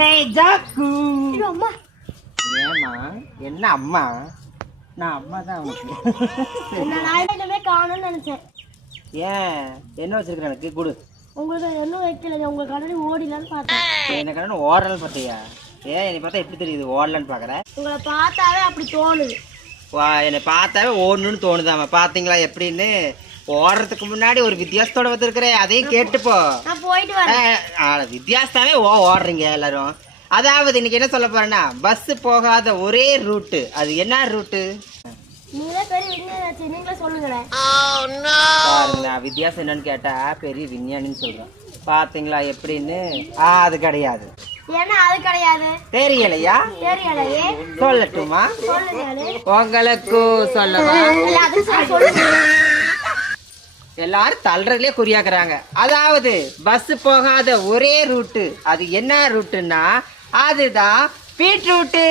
ஹே jack. அம்மா ஏமா என்ன அம்மா? நான் அம்மா தான் உனக்கு. நான் இன்னமே காணும்னு நினைச்சேன். ஏன் என்ன வச்சிருக்க எனக்கு கொடு. உங்களுக்கு என்ன வைக்கல, உங்க கண்ணாடி ஓடிலான்னு பார்த்தேன். என்ன கண்ணு ஓடலன்னு பார்த்தியா? ஏன் என்னை பார்த்தா எப்படி தெரியுது ஓடலன்னு பார்க்குறேன்? உங்களை பார்த்தாவே அப்படி தோணுது. என்னை பார்த்தாவே ஓடணும்னு தோணுதாம்மா. பார்த்தீங்களா எப்படின்னு? ஓடுறதுக்கு முன்னாடி ஒரு வித்தியாசத்தோட வந்துருக்குறேன், அதையும் கேட்டுப்போ. நான் போயிட்டு வரேன். வித்தியாசத்தாவே ஓடுறீங்க எல்லாரும். அதாவது இன்னைக்கு என்ன சொல்ல போறேன்னா, பஸ் போகாத ஒரே ரூட்டு, அது என்ன ரூட்டு? நீங்களே பெரிய விஞ்ஞானி, நீங்களே சொல்லுங்களேன். பாருங்க, வித்தியாசம் என்னன்னு கேட்டா பெரிய விஞ்ஞானின்னு சொல்றேன். பாத்தீங்களா எப்படின்னு? அது கிடையாது. ஏன்னா அது கிடையாது. தெரியலையா? தெரியலையே. சொல்லட்டுமா? உங்களுக்கு சொல்லவா? எல்லாரும் தள்ளுறதுலயே குறியாக்குறாங்க. அதாவது பஸ் போகாத ஒரே ரூட்டு, அது என்ன ரூட்டுன்னா அதுதான் பீட்ரூட்டு.